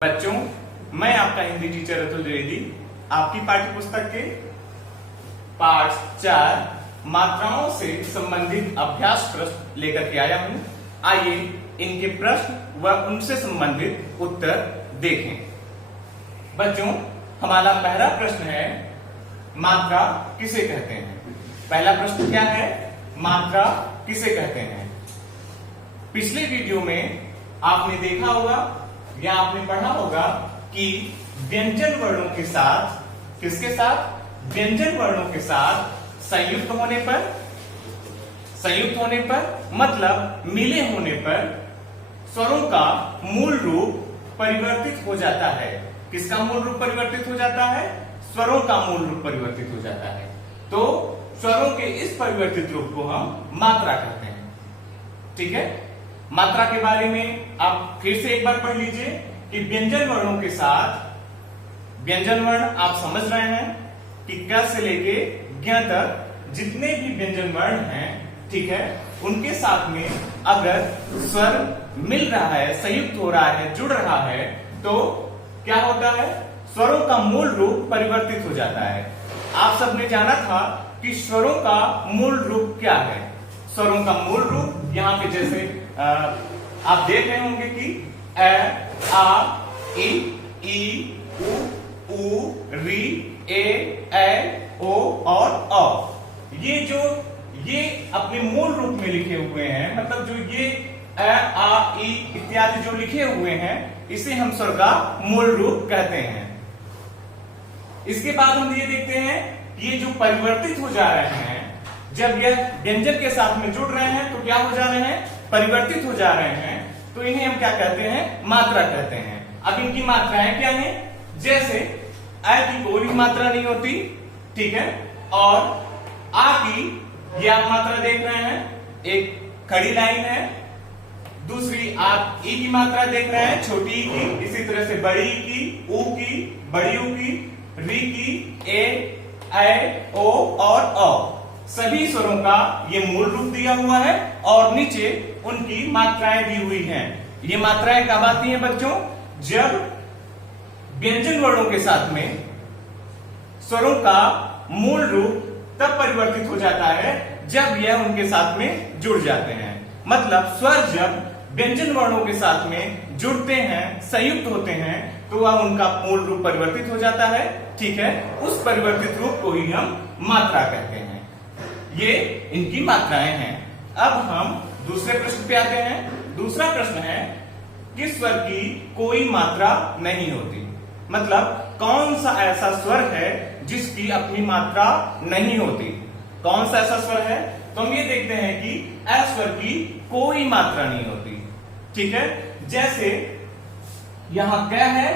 बच्चों, मैं आपका हिंदी टीचर अतुल द्विवेदी आपकी पाठ्य पुस्तक के पाठ 4 मात्राओं से संबंधित अभ्यास प्रश्न लेकर के आया हूं। आइए इनके प्रश्न व उनसे संबंधित उत्तर देखें। बच्चों, हमारा पहला प्रश्न है, मात्रा किसे कहते हैं? पहला प्रश्न क्या है? मात्रा किसे कहते हैं? पिछले वीडियो में आपने देखा होगा या आपने पढ़ा होगा कि व्यंजन वर्णों के साथ, किसके साथ? व्यंजन वर्णों के साथ संयुक्त होने पर मतलब मिले होने पर स्वरों का मूल रूप परिवर्तित हो जाता है। किसका मूल रूप परिवर्तित हो जाता है? स्वरों का मूल रूप परिवर्तित हो जाता है। तो स्वरों के इस परिवर्तित रूप को हम मात्रा कहते हैं। ठीक है, मात्रा के बारे में आप फिर से एक बार पढ़ लीजिए कि व्यंजन वर्णों के साथ, व्यंजन वर्ण आप समझ रहे हैं कि क से लेके ज्ञ तक जितने भी व्यंजन वर्ण हैं, ठीक है, उनके साथ में अगर स्वर मिल रहा है, संयुक्त हो रहा है, जुड़ रहा है, तो क्या होता है? स्वरों का मूल रूप परिवर्तित हो जाता है। आप सबने जाना था कि स्वरों का मूल रूप क्या है। स्वरों का मूल रूप यहाँ पे जैसे आप देख रहे होंगे कि ए, आ, ई, उ, री, ए, ओ और अ। ये अपने मूल रूप में लिखे हुए हैं, मतलब जो ये ए, आ, ई इत्यादि जो लिखे हुए हैं, इसे हम स्वर का मूल रूप कहते हैं। इसके बाद हम ये देखते हैं, ये जो परिवर्तित हो जा रहे हैं, जब यह व्यंजन के साथ में जुड़ रहे हैं तो क्या हो जा रहे हैं? परिवर्तित हो जा रहे हैं। तो इन्हें हम क्या कहते हैं? मात्रा कहते हैं। अब इनकी मात्राएं क्या हैं? जैसे अ की कोई भी मात्रा नहीं होती, ठीक है, और आ की ये आप मात्रा देख रहे हैं, एक खड़ी लाइन है। दूसरी आप ई की मात्रा देख रहे हैं, छोटी ई की, इसी तरह से बड़ी ई की, ऊ की, बड़ी ऊ की, री की, ए, ओ और अ। सभी स्वरों का ये मूल रूप दिया हुआ है और नीचे उनकी मात्राएं दी हुई हैं। ये मात्राएं कब आती हैं बच्चों? जब व्यंजन वर्णों के साथ में स्वरों का मूल रूप तब परिवर्तित हो जाता है जब यह उनके साथ में जुड़ जाते हैं। मतलब स्वर जब व्यंजन वर्णों के साथ में जुड़ते हैं, संयुक्त होते हैं, तो वह उनका मूल रूप परिवर्तित हो जाता है। ठीक है, उस परिवर्तित रूप को ही हम मात्रा कहते हैं। ये इनकी मात्राएं हैं। अब हम दूसरे प्रश्न पे आते हैं। दूसरा प्रश्न है, किस स्वर की कोई मात्रा नहीं होती? मतलब कौन सा ऐसा स्वर है जिसकी अपनी मात्रा नहीं होती? कौन सा ऐसा स्वर है? तो हम ये देखते हैं कि अ स्वर की कोई मात्रा नहीं होती। ठीक है, जैसे यहां क है,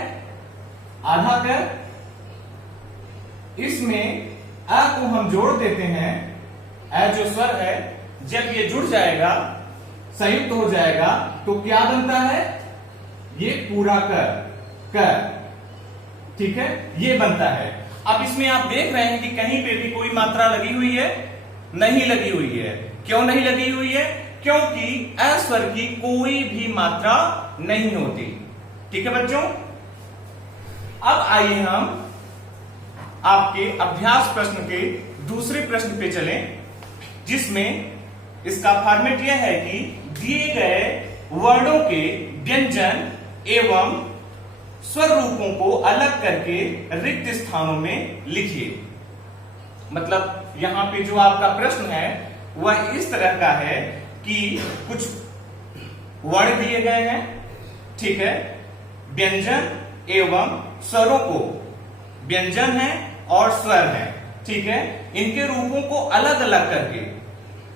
आधा क, इसमें अ को हम जोड़ देते हैं। अ जो स्वर है, जब ये जुड़ जाएगा, संयुक्त हो जाएगा, तो क्या बनता है? ये पूरा कर, ठीक है, ये बनता है। अब इसमें आप देख रहे हैं कि कहीं पे भी कोई मात्रा लगी हुई है? नहीं लगी हुई है। क्यों नहीं लगी हुई है? क्योंकि अ स्वर की कोई भी मात्रा नहीं होती। ठीक है बच्चों, अब आइए हम आपके अभ्यास प्रश्न के दूसरे प्रश्न पे चलें, जिसमें इसका फॉर्मेट यह है कि दिए गए वर्णों के व्यंजन एवं स्वर रूपों को अलग करके रिक्त स्थानों में लिखिए। मतलब यहां पे जो आपका प्रश्न है वह इस तरह का है कि कुछ वर्ण दिए गए हैं, ठीक है, व्यंजन एवं स्वरों को, व्यंजन है और स्वर है, ठीक है, इनके रूपों को अलग अलग करके,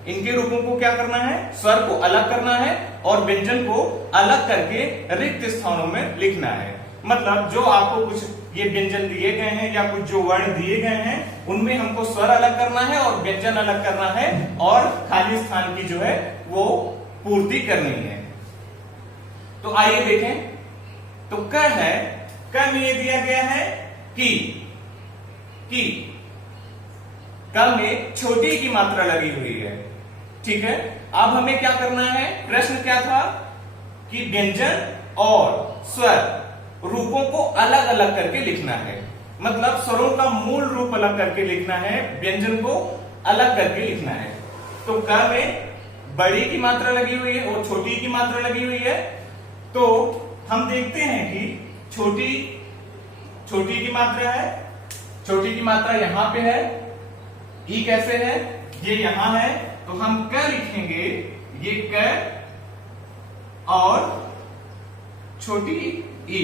इनके रूपों को क्या करना है? स्वर को अलग करना है और व्यंजन को अलग करके रिक्त स्थानों में लिखना है। मतलब जो आपको कुछ ये व्यंजन दिए गए हैं या कुछ जो वर्ण दिए गए हैं, उनमें हमको स्वर अलग करना है और व्यंजन अलग करना है और खाली स्थान की जो है वो पूर्ति करनी है। तो आइए देखें। तो क है, क में ये दिया गया है कि क में छोटी की मात्रा लगी हुई है। ठीक है, अब हमें क्या करना है? प्रश्न क्या था कि व्यंजन और स्वर रूपों को अलग अलग करके लिखना है, मतलब स्वरों का मूल रूप अलग करके लिखना है, व्यंजन को अलग करके लिखना है। तो क में बड़ी की मात्रा लगी हुई है और छोटी की मात्रा लगी हुई है, तो हम देखते हैं कि छोटी की मात्रा है, छोटी की मात्रा यहां पे है, ई कैसे है, ये यहां है, तो हम क लिखेंगे, ये क और छोटी ई।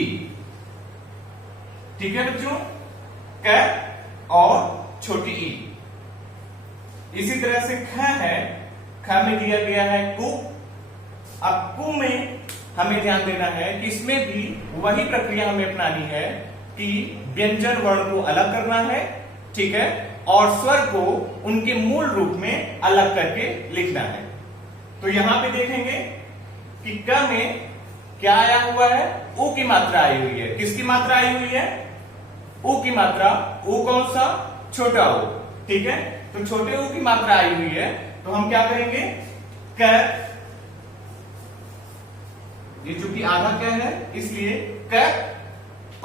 ठीक है बच्चों, क और छोटी ई। इसी तरह से ख है, ख में दिया गया है कु। अब कु में हमें ध्यान देना है कि इसमें भी वही प्रक्रिया हमें अपनानी है कि व्यंजन वर्ण को अलग करना है, ठीक है, और स्वर को उनके मूल रूप में अलग करके लिखना है। तो यहां पे देखेंगे कि क में क्या आया हुआ है, उ की मात्रा आई हुई है। किसकी मात्रा आई हुई है, उ की मात्रा। उ कौन सा, छोटा उ, ठीक है। तो छोटे उ की मात्रा आई हुई है, तो हम क्या करेंगे, क, ये चूंकि आधा क है इसलिए क,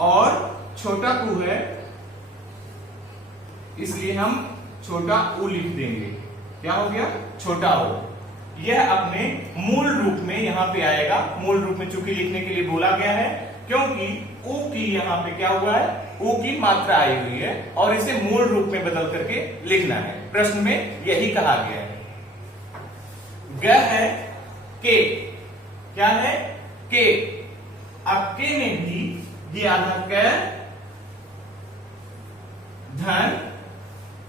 और छोटा कु है इसलिए हम छोटा उ लिख देंगे। क्या हो गया, छोटा उ। यह अपने मूल रूप में यहां पे आएगा। मूल रूप में चूंकि लिखने के लिए बोला गया है क्योंकि उ की यहां पे क्या हुआ है, उ की मात्रा आई हुई है और इसे मूल रूप में बदल करके लिखना है। प्रश्न में यही कहा गया है। ग है के, क्या है, के। अब के में भी ये आधा क धन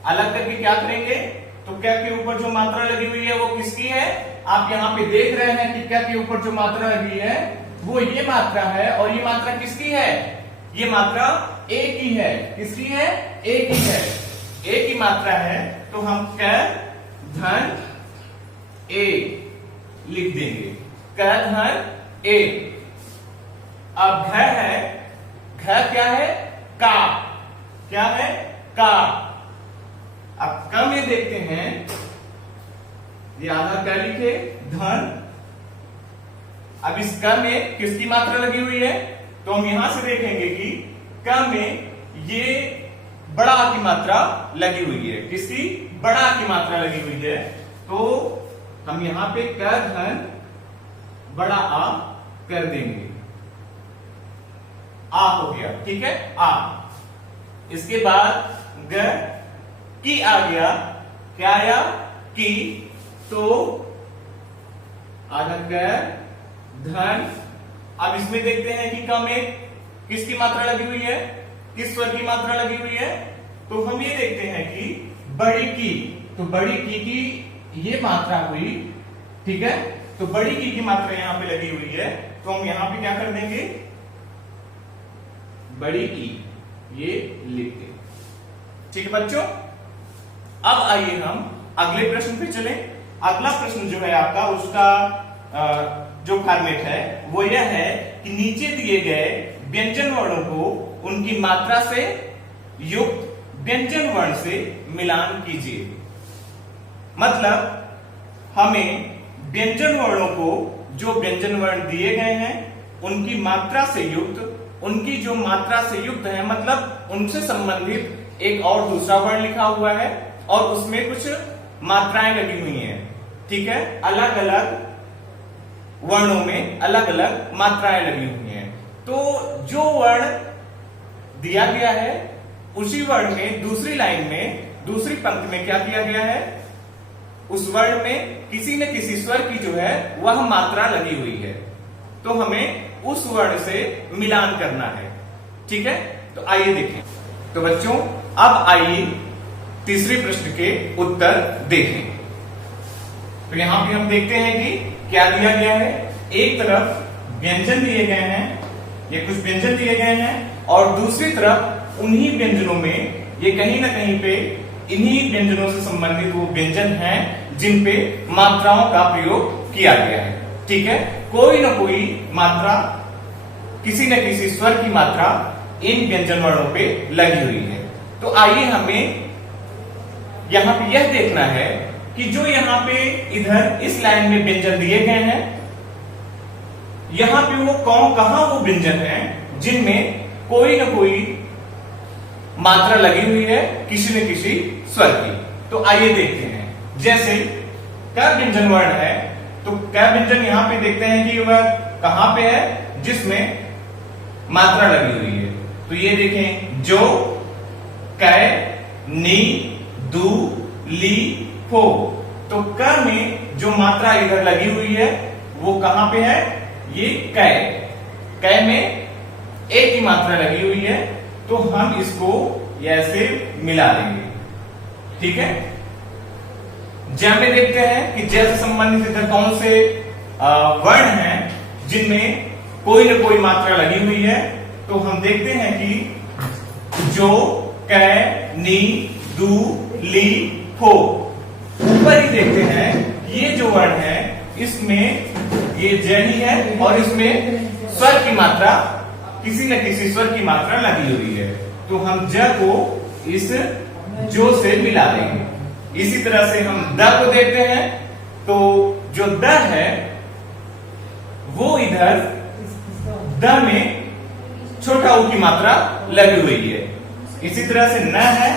अलग करके क्या करेंगे, तो क्या के ऊपर जो मात्रा लगी हुई है वो किसकी है, आप यहां पे देख रहे हैं कि क्या के ऊपर जो मात्रा लगी है वो ये मात्रा है, और ये मात्रा किसकी है, ये मात्रा ए की है। किसकी है, ए की है, ए की मात्रा है। तो हम क धन ए लिख देंगे, क धन ए। अब घ है, घ क्या है, का, क्या है, का। अब क में देखते हैं, ये आधा क लिखे, धन। अब इस क में किसकी मात्रा लगी हुई है, तो हम यहां से देखेंगे कि क में ये बड़ा की मात्रा लगी हुई है। किसकी, बड़ा की मात्रा लगी हुई है। तो हम यहां पे क धन बड़ा आ कर देंगे, आ हो गया, ठीक है, आ। इसके बाद ग की आ गया, क्या आया, की। तो आधा क धन। अब इसमें देखते हैं कि क में किसकी मात्रा लगी हुई है, किस स्वर की मात्रा लगी हुई है। तो हम ये देखते हैं कि बड़ी की, तो बड़ी की ये मात्रा हुई, ठीक है। तो बड़ी की मात्रा यहां पे लगी हुई है, तो हम यहां पे क्या कर देंगे, बड़ी की ये लिख देंगे। ठीक है बच्चों, अब आइए हम अगले प्रश्न पे चलें। अगला प्रश्न जो है आपका, उसका जो फॉर्मेट है वो यह है कि नीचे दिए गए व्यंजन वर्णों को उनकी मात्रा से युक्त व्यंजन वर्ण से मिलान कीजिए। मतलब हमें व्यंजन वर्णों को, जो व्यंजन वर्ण दिए गए हैं उनकी मात्रा से युक्त, उनकी जो मात्रा से युक्त है मतलब उनसे संबंधित एक और दूसरा वर्ण लिखा हुआ है और उसमें कुछ मात्राएं लगी हुई हैं, ठीक है। अलग अलग वर्णों में अलग अलग मात्राएं लगी हुई हैं। तो जो वर्ण दिया गया है उसी वर्ण में दूसरी लाइन में, दूसरी पंक्ति में क्या किया गया है, उस वर्ण में किसी न किसी स्वर की जो है वह मात्रा लगी हुई है। तो हमें उस वर्ण से मिलान करना है, ठीक है। तो आइए देखें। तो बच्चों अब आइए तीसरे प्रश्न के उत्तर देखें। तो यहां पे हम देखते हैं कि क्या दिया गया है। एक तरफ व्यंजन दिए गए हैं, ये कुछ व्यंजन दिए गए हैं, और दूसरी तरफ उन्हीं व्यंजनों में ये कहीं ना कहीं पे इन्हीं व्यंजनों से संबंधित वो व्यंजन हैं जिन पे मात्राओं का प्रयोग किया गया है, ठीक है। कोई ना कोई मात्रा, किसी न किसी स्वर की मात्रा इन व्यंजन वर्णों पे लगी हुई है। तो आइए हमें यहां पे यह देखना है कि जो यहां पे इधर इस लाइन में व्यंजन दिए गए हैं, यहां पे वो कहां वो व्यंजन है जिनमें कोई न कोई मात्रा लगी हुई है किसी न किसी स्वर की। तो आइए देखते हैं, जैसे क व्यंजन वर्ण है, तो क व्यंजन यहां पे देखते हैं कि वह कहां पे है, जिसमें मात्रा लगी हुई है। तो ये देखें, जो, कै, नी, दू, ली, फो। तो क में जो मात्रा इधर लगी हुई है वो कहां पे है, ये कै। कै में ए की मात्रा लगी हुई है, तो हम इसको ऐसे मिला देंगे। ठीक है। जय में देखते हैं कि जय से संबंधित इधर कौन से वर्ण हैं जिनमें कोई न कोई मात्रा लगी हुई है। तो हम देखते हैं कि जो, कै, नी, दू, ली, फो। ऊपर ही देखते हैं ये जो वर्ण है इसमें ये जय ही है और इसमें स्वर की मात्रा, किसी न किसी स्वर की मात्रा लगी हुई है। तो हम ज को इस जो से मिला देंगे। इसी तरह से हम द को देखते हैं, तो जो द है वो इधर द में छोटा ऊ की मात्रा लगी हुई है। इसी तरह से न है,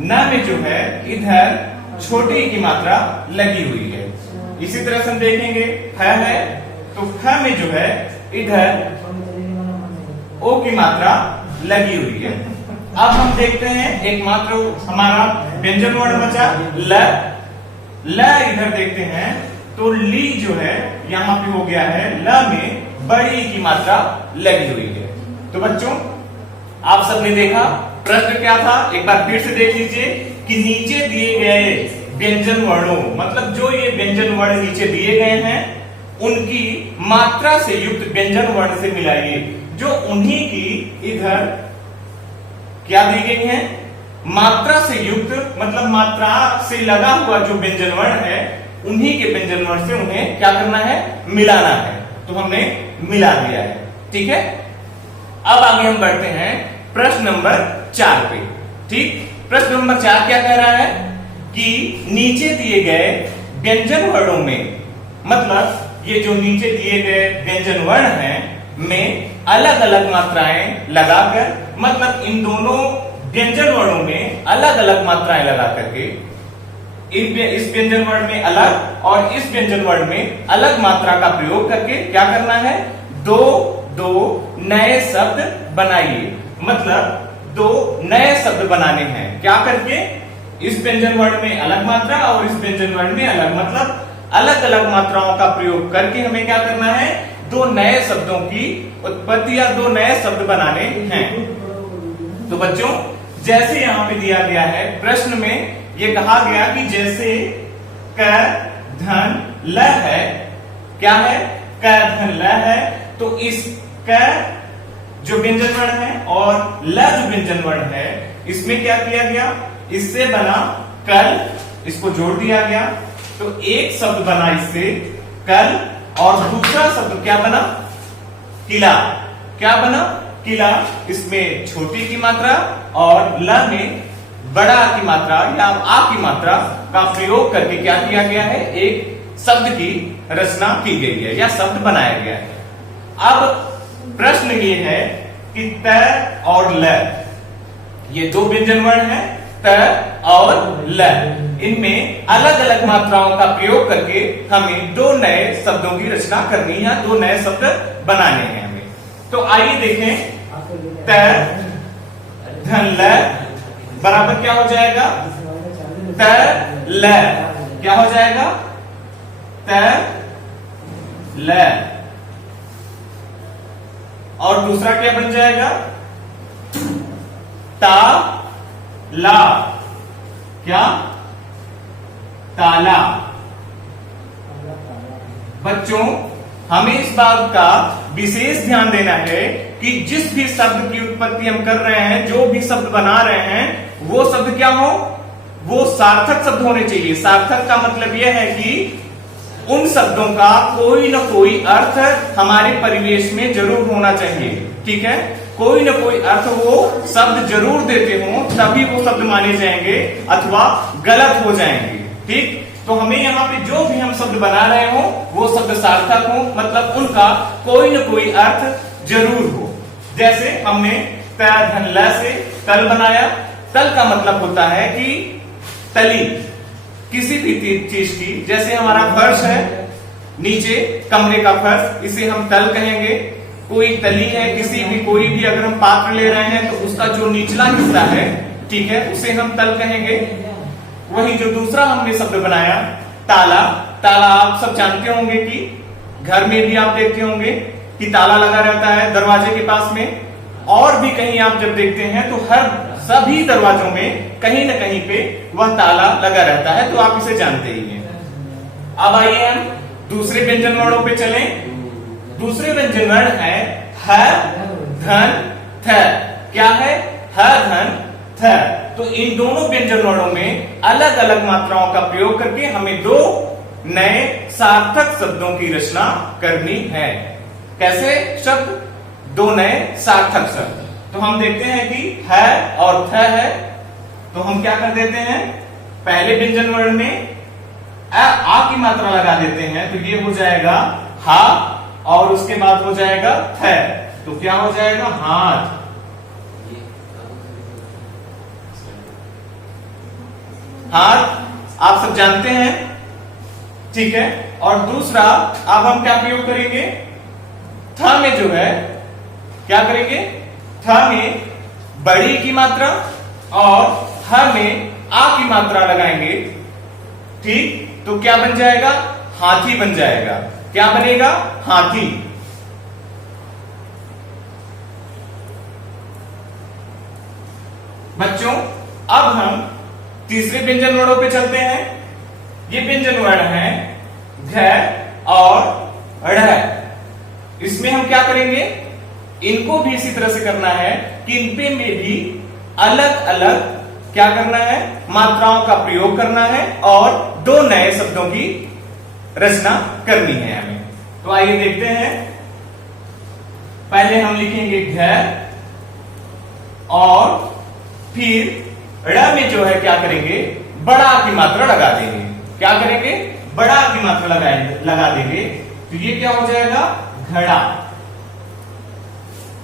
न में जो है इधर छोटी की मात्रा लगी हुई है। इसी तरह से हम देखेंगे है, तो ख में जो है इधर ओ की मात्रा लगी हुई है। अब हम देखते हैं एक मात्र हमारा व्यंजन वर्ण बचा ल। ल इधर देखते हैं तो ली जो है यहां पे हो गया है ल में बड़ी की मात्रा लगी हुई है। तो बच्चों आप सबने देखा प्रश्न क्या था, एक बार फिर से देख लीजिए कि नीचे दिए गए व्यंजन वर्णों, मतलब जो ये व्यंजन वर्ण नीचे दिए गए हैं उनकी मात्रा से युक्त व्यंजन वर्ण से मिलाइए, जो उन्हीं की इधर क्या दी गई है, मात्रा से युक्त, मतलब मात्रा से लगा हुआ जो व्यंजन वर्ण है उन्हीं के व्यंजन वर्ण से उन्हें क्या करना है, मिलाना है। तो हमने मिला दिया है। ठीक है। अब आगे हम बढ़ते हैं प्रश्न नंबर 4 पे। ठीक, प्रश्न नंबर 4 क्या कह रहा है कि नीचे दिए गए व्यंजन वर्णों में, मतलब ये जो नीचे दिए गए व्यंजन वर्ण हैं में अलग अलग मात्राएं लगाकर, मतलब इन दोनों व्यंजन वर्णों में अलग अलग मात्राएं लगा करके इस व्यंजन वर्ण में अलग और इस व्यंजन वर्ण में अलग मात्रा का प्रयोग करके क्या करना है, दो दो नए शब्द बनाइए। मतलब दो नए शब्द बनाने हैं, क्या करके, इस व्यंजन वर्ण में अलग मात्रा और इस व्यंजन वर्ण में अलग, मतलब अलग अलग मात्राओं का प्रयोग करके हमें क्या करना है, दो नए शब्दों की उत्पत्ति या दो नए शब्द बनाने हैं। तो बच्चों जैसे यहां पे दिया गया है प्रश्न में, ये कहा गया कि जैसे क धन ल है, क्या है, क धन ल है, तो इस क जो व्यंजन वर्ण है और ल जो व्यंजन वर्ण है इसमें क्या किया गया, इससे बना कल, इसको जोड़ दिया गया तो एक शब्द बना इससे कल, और दूसरा शब्द क्या बना, किला। क्या बना, किला। इसमें छोटी की मात्रा और ल में बड़ा की मात्रा या आ की मात्रा का प्रयोग करके क्या किया गया है, एक शब्द की रचना की गई है या शब्द बनाया गया है। अब प्रश्न ये है कि त और ल, ये दो व्यंजन वर्ण है त और ल, इनमें अलग अलग मात्राओं का प्रयोग करके हमें दो नए शब्दों की रचना करनी है, दो नए शब्द बनाने हैं हमें। तो आइए देखें, त धन ल बराबर क्या हो जाएगा, त ल, क्या हो जाएगा, त ल, और दूसरा क्या बन जाएगा, ता ला, क्या, ताला। बच्चों हमें इस बात का विशेष ध्यान देना है कि जिस भी शब्द की उत्पत्ति हम कर रहे हैं, जो भी शब्द बना रहे हैं, वो शब्द क्या हो, वो सार्थक शब्द होने चाहिए। सार्थक का मतलब यह है कि उन शब्दों का कोई न कोई अर्थ हमारे परिवेश में जरूर होना चाहिए। ठीक है, कोई न कोई अर्थ वो शब्द जरूर देते हो, तभी वो शब्द माने जाएंगे अथवा गलत हो जाएंगे। ठीक, तो हमें यहाँ पे जो भी हम शब्द बना रहे हो वो शब्द सार्थक हो, मतलब उनका कोई न कोई अर्थ जरूर हो। जैसे हमने त धन ल से तल बनाया। तल का मतलब होता है कि तली किसी भी चीज की, जैसे हमारा फर्श है नीचे कमरे का फर्श, इसे हम तल कहेंगे। कोई तली है किसी भी, कोई भी अगर हम पात्र ले रहे हैं तो उसका जो निचला हिस्सा है, ठीक है, उसे हम तल कहेंगे। वही जो दूसरा हमने शब्द बनाया ताला, ताला आप सब जानते होंगे कि घर में भी आप देखते होंगे कि ताला लगा रहता है दरवाजे के पास में, और भी कहीं आप जब देखते हैं तो हर सभी दरवाजों में कहीं ना कहीं पे वह ताला लगा रहता है, तो आप इसे जानते ही हैं। अब आइए हम दूसरे व्यंजन वर्णों पे चलें। दूसरे व्यंजन वर्ण है ह धन थ। क्या है? ह धन थ। तो इन दोनों व्यंजन वर्णों में अलग अलग मात्राओं का प्रयोग करके हमें दो नए सार्थक शब्दों की रचना करनी है। कैसे शब्द? दो नए सार्थक शब्द। तो हम देखते हैं कि है और थ है, तो हम क्या कर देते हैं, पहले व्यंजन वर्ण में आ की मात्रा लगा देते हैं, तो ये हो जाएगा हा, और उसके बाद हो जाएगा थ, तो क्या हो जाएगा? हाथ। हाथ आप सब जानते हैं, ठीक है। और दूसरा अब हम क्या प्रयोग करेंगे? थ में जो है क्या करेंगे? थ में बड़ी की मात्रा और ह में आ की मात्रा लगाएंगे, ठीक। तो क्या बन जाएगा? हाथी बन जाएगा। क्या बनेगा? हाथी। बच्चों अब हम तीसरे व्यंजन वर्णों पे चलते हैं। ये व्यंजन वर्ण है घ और ढ़। इसमें हम क्या करेंगे? इनको भी इसी तरह से करना है कि इनपे में भी अलग अलग क्या करना है? मात्राओं का प्रयोग करना है और दो नए शब्दों की रचना करनी है हमें। तो आइए देखते हैं। पहले हम लिखेंगे घ और फिर ड़ में जो है क्या करेंगे? बड़ा की मात्रा लगा देंगे। क्या करेंगे? बड़ा की मात्रा लगा देंगे, तो ये क्या हो जाएगा? घड़ा।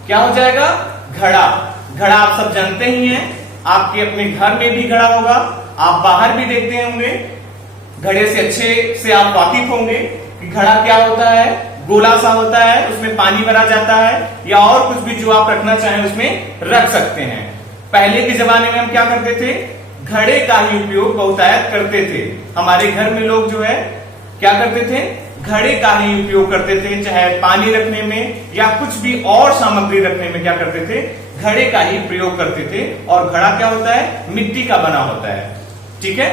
क्या हो जाएगा? घड़ा। घड़ा आप सब जानते ही हैं, आपके अपने घर में भी घड़ा होगा, आप बाहर भी देखते होंगे। घड़े से अच्छे से आप वाकिफ होंगे कि घड़ा क्या होता है। गोला सा होता है, उसमें पानी भरा जाता है या और कुछ भी जो आप रखना चाहें उसमें रख सकते हैं। पहले के जमाने में हम क्या करते थे? घड़े का ही उपयोग बहुतायत करते थे। हमारे घर में लोग जो है क्या करते थे? घड़े का ही उपयोग करते थे, चाहे पानी रखने में या कुछ भी और सामग्री रखने में क्या करते थे? घड़े का ही प्रयोग करते थे। और घड़ा क्या होता है? मिट्टी का बना होता है, ठीक है।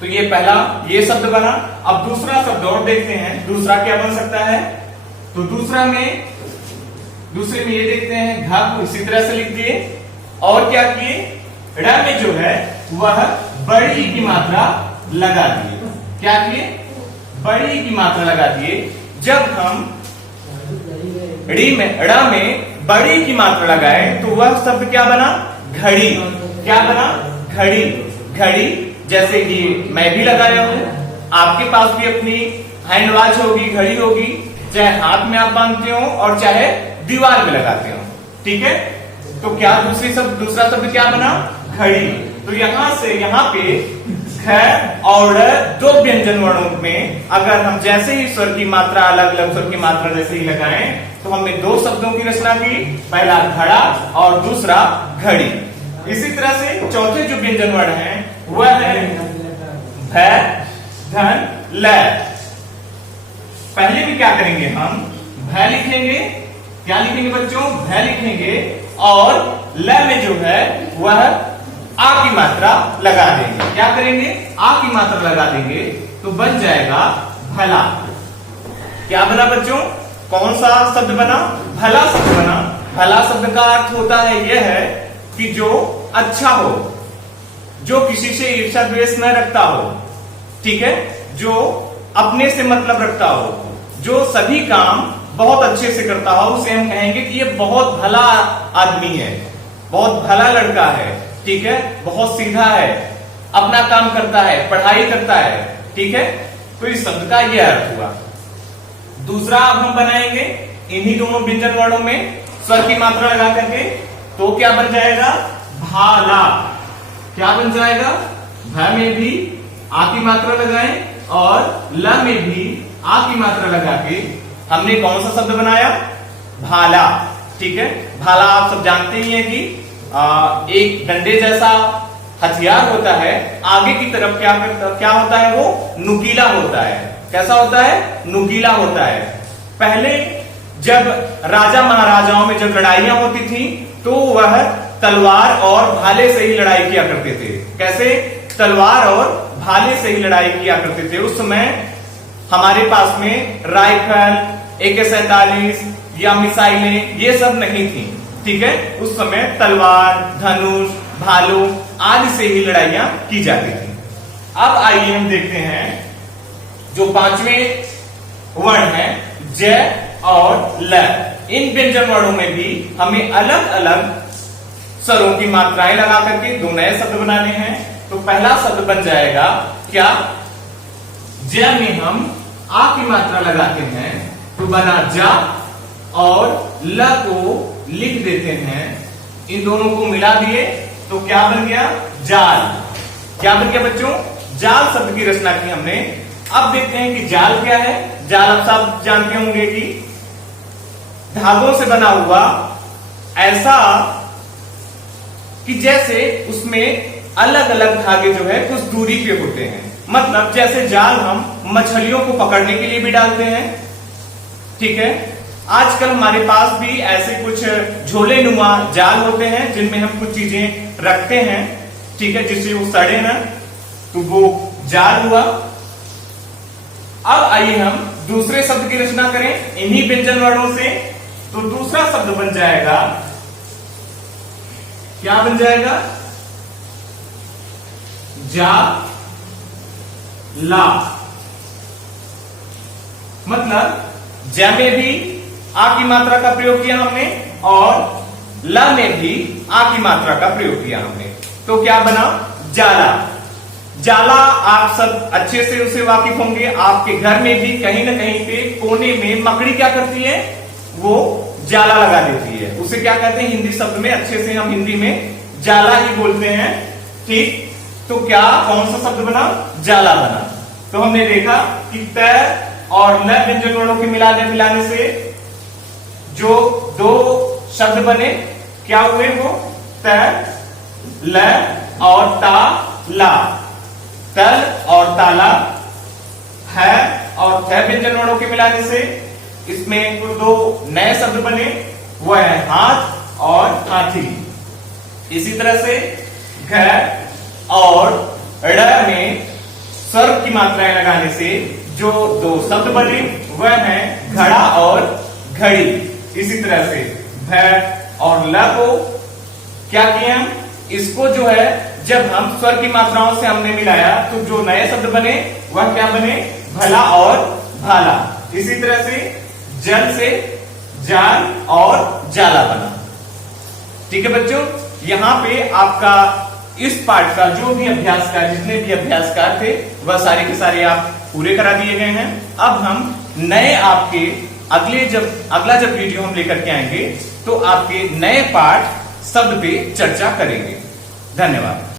तो ये पहला ये शब्द बना। अब दूसरा शब्द और देखते हैं, दूसरा क्या बन सकता है। तो दूसरे में ये देखते हैं घा को इसी तरह से लिख दिए और क्या किए? ड़ में जो है वह बड़ी की मात्रा लगा दिए। क्या किए? बड़ी की मात्रा लगा दिए। जब हम ड़ में बड़ी की मात्रा लगाए तो वह शब्द क्या बना? घड़ी। क्या बना? घड़ी। घड़ी जैसे कि मैं भी लगाया हूं, आपके पास भी अपनी हैंड वॉच होगी, घड़ी होगी, चाहे हाथ में आप बांधते हो और चाहे दीवार में लगाते हो, ठीक है। तो क्या दूसरा शब्द क्या बना? घड़ी। तो यहां से यहां पे ख और दो व्यंजन वर्णों में अगर हम जैसे ही स्वर की मात्रा अलग अलग स्वर की मात्रा जैसे ही लगाएं तो हमने दो शब्दों की रचना की, पहला घड़ा और दूसरा घड़ी। इसी तरह से चौथे जो व्यंजन वर्ण है वह है भ धन ल। पहले भी क्या करेंगे? हम भ लिखेंगे। क्या लिखेंगे बच्चों? भ लिखेंगे और ल में जो है वह आ की मात्रा लगा देंगे। क्या करेंगे? आ की मात्रा लगा देंगे तो बन जाएगा भला। क्या बना बच्चों? कौन सा शब्द बना? भला शब्द बना। भला शब्द का अर्थ होता है यह है कि जो अच्छा हो, जो किसी से ईर्ष्या द्वेष न रखता हो, ठीक है, जो अपने से मतलब रखता हो, जो सभी काम बहुत अच्छे से करता हो, उसे हम कहेंगे कि ये बहुत भला आदमी है, बहुत भला लड़का है, ठीक है, बहुत सीधा है, अपना काम करता है, पढ़ाई करता है, ठीक है। तो इस शब्द का यह अर्थ हुआ। दूसरा अब हम बनाएंगे इन्हीं दोनों व्यंजन वर्णों में स्वर की मात्रा लगा करके, तो क्या बन जाएगा? भाला। क्या बन जाएगा? भ में भी आ की मात्रा लगाएं और ल में भी आ की मात्रा लगा के हमने कौन सा शब्द बनाया? भाला। ठीक है, भाला आप सब जानते ही हैं कि एक डंडे जैसा हथियार होता है, आगे की तरफ क्या होता है? वो नुकीला होता है। कैसा होता है? नुकीला होता है। पहले जब राजा महाराजाओं में जब लड़ाइयां होती थी तो वह तलवार और भाले से ही लड़ाई किया करते थे। कैसे? तलवार और भाले से ही लड़ाई किया करते थे। उस समय हमारे पास में राइफल, AK-47 या मिसाइलें ये सब नहीं थी। ठीक है, उस समय तलवार, धनुष, भालू आदि से ही लड़ाइयां की जाती थी। अब आइए हम देखते हैं जो पांचवें वर्ण है ज और ल। इन व्यंजन वर्णों में भी हमें अलग अलग स्वरों की मात्राएं लगा करके दो नए शब्द बनाने हैं। तो पहला शब्द बन जाएगा क्या? ज में हम आ की मात्रा लगाते हैं तो बना जा, और ल को लिख देते हैं। इन दोनों को मिला दिए तो क्या बन गया? जाल। क्या बन गया बच्चों? जाल शब्द की रचना की हमने। अब देखते हैं कि जाल क्या है। जाल आप सब जानते होंगे कि धागों से बना हुआ ऐसा कि जैसे उसमें अलग अलग धागे जो है कुछ दूरी पे होते हैं। मतलब जैसे जाल हम मछलियों को पकड़ने के लिए भी डालते हैं। ठीक है, आजकल हमारे पास भी ऐसे कुछ झोले नुमा जाल होते हैं जिनमें हम कुछ चीजें रखते हैं। ठीक है, जिससे वो सड़े ना, तो वो जाल हुआ। अब आइए हम दूसरे शब्द की रचना करें इन्हीं व्यंजन वर्णों से। तो दूसरा शब्द बन जाएगा, क्या बन जाएगा? जा ला। मतलब ज में भी आ की मात्रा का प्रयोग किया हमने और ल में भी आ की मात्रा का प्रयोग किया हमने। तो क्या बना? जाला। जाला आप सब अच्छे से उसे वाकिफ होंगे। आपके घर में भी कहीं ना कहीं पे कोने में मकड़ी क्या करती है? वो जाला लगा देती है। उसे क्या कहते हैं हिंदी शब्द में? अच्छे से हम हिंदी में जाला ही बोलते हैं। ठीक, तो क्या कौन सा शब्द बना? जाला बना। तो हमने देखा कि त और ल व्यंजन वर्णों के मिलाने मिलाने से जो दो शब्द बने क्या हुए? वो त ल और ता ला। तल और ताला है, और थ व्यंजन वर्णों के मिलाने से इसमें कुछ दो नए शब्द बने, वो है हाथ और हाथी। इसी तरह से घ और ड़ में स्वर की मात्राएं लगाने से जो दो शब्द बने वह है घड़ा और घड़ी। इसी तरह से भ और ल को क्या किया? इसको जो है जब हम स्वर की मात्राओं से हमने मिलाया तो जो नए शब्द बने वह क्या बने? भला और भाला। इसी तरह से जल से जाल और जाला बना। ठीक है बच्चों, यहां पे आपका इस पाठ का जो भी अभ्यासकार, जितने भी अभ्यासकार थे वह सारे के सारे आप पूरे करा दिए गए हैं। अब हम नए आपके अगला जब वीडियो हम लेकर के आएंगे तो आपके नए पाठ शब्द पे चर्चा करेंगे। धन्यवाद।